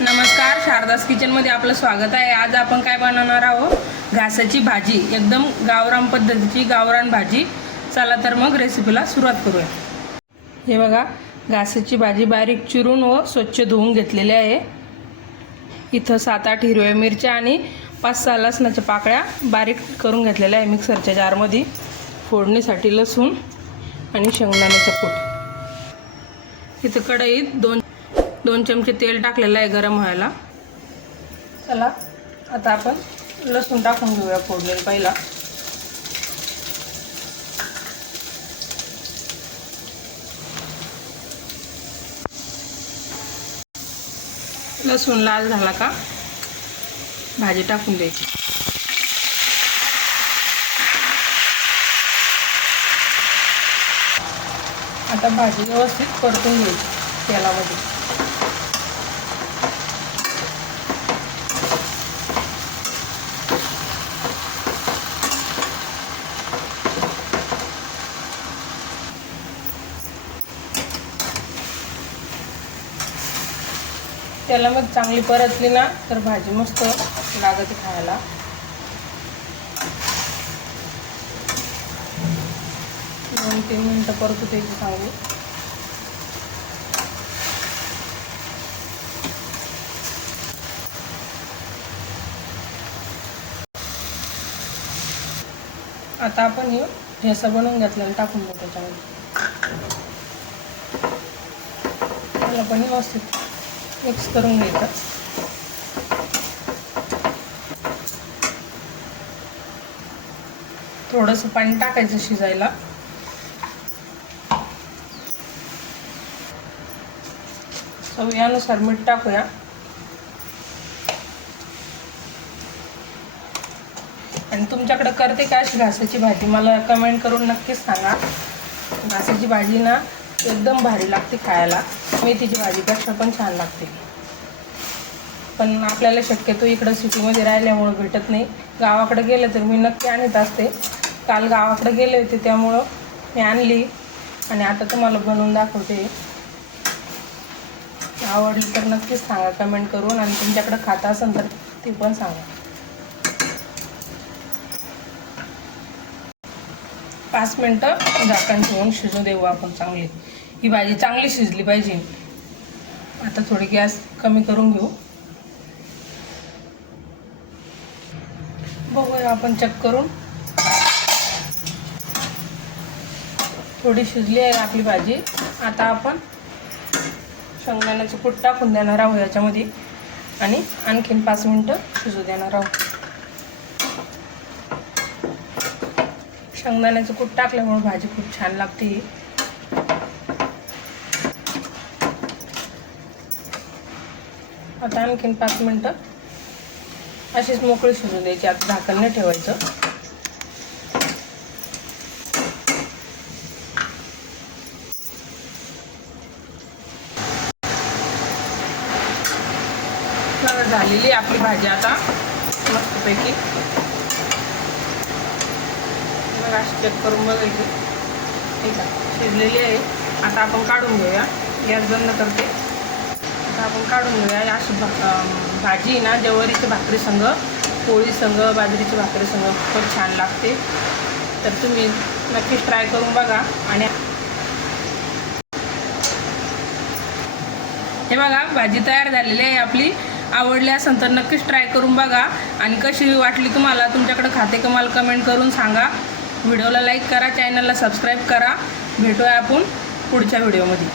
नमस्कार शारदास किचनमध्ये आपलं स्वागत आहे. आज आपण काय बनवणार आहोत? घासाची भाजी. एकदम गावरान पद्धतीची गावरान भाजी. चला तर मग रेसिपीला सुरुवात करूया. हे बघा घासाची भाजी बारीक चिरून व स्वच्छ धुवून घेतलेली आहे. इथं सात आठ हिरव्या मिरच्या आणि पाच सहा लसणाच्या पाकळ्या बारीक करून घेतलेल्या आहे मिक्सरच्या जारमध्ये. फोडणीसाठी लसूण आणि शेंगदाण्याचं पोट इथं कढईत दोन दोन चमचे तेल टाकलेलं आहे गरम व्हायला. चला आता आपण लसूण टाकून घेऊया फोडणीला पहिला. लसूण लाल झाला का? भाजी टाकून द्यायची. आता भाजी व्यवस्थित परतून घ्यायची तेलामध्ये. त्याला मग चांगली परतली ना तर भाजी मस्त लागते खायला. दोन तीन मिनटं परतू त्याची चांगली आता आपण हे ठेसा बनवून घेतलेलं टाकून देऊ त्याच्यामध्ये. त्याला पण व्यवस्थित मिक्स करून घ्यायचं. थोडंसं पाणी टाकायचं शिजायला. चवीनुसार मीठ टाकूया. आणि तुमच्याकडे करते का अशी घासाची भाजी मला कमेंट करून नक्कीच सांगा. घासाची भाजी ना एकदम भारी लागते खायला. मेथीची भाजी भाजीपेक्षा पण छान लागते. पण आपल्याला शक्यतो इकडं सिटीमध्ये राहिल्यामुळं भेटत नाही. गावाकडे गेलं तर मी नक्की आणत असते. काल गावाकडे गेले होते त्यामुळं मी आणली. आणि आता तुम्हाला बनवून दाखवते. आवडली तर नक्कीच सांगा कमेंट करून. आणि तुमच्याकडे खात असेल तर ते पण सांगा. पाच मिनटं झाकण ठेवून शिजू देऊ आपण चांगली. ही भाजी चांगली शिजली पाहिजे. आता थोडी गॅस कमी करून घेऊ. बघूया आपण चेक करून. थोडी शिजली आहे आपली भाजी. आता आपण शेंगदाण्याचं कूट टाकून देणार आहोत याच्यामध्ये. आणि आणखीन पाच मिनटं शिजू देणार आहोत. शेंगदाण्याचं कूट टाकल्यामुळे भाजी खूप छान लागते. आता आणखीन पाच मिनटं अशीच मोकळी शिजू द्यायची आता झाकण नाही ठेवायचं. झालेली आहे आपली भाजी आता मस्तपैकी. मग अशी चेक करून बघायची. ठीक आहे शिजलेली आहे. आता आपण काढून घेऊया. गॅस बंद करते. आपण काढून घेऊया. अशी भाजी ना ज्वारीची भाकरी संग पोळी संग बाजरीची भाकरी संग खूप छान लागते. तर तुम्ही नक्कीच ट्राय करून बघा. आणि हे बघा भाजी तयार झालेली आहे आपली. आवडली असेल तर नक्कीच ट्राय करून बघा. आणि कशी वाटली तुम्हाला तुमच्याकडे खाते का मला कमेंट करून सांगा. व्हिडिओला लाईक करा चॅनलला सबस्क्राईब करा. भेटूया आपण पुढच्या व्हिडिओमध्ये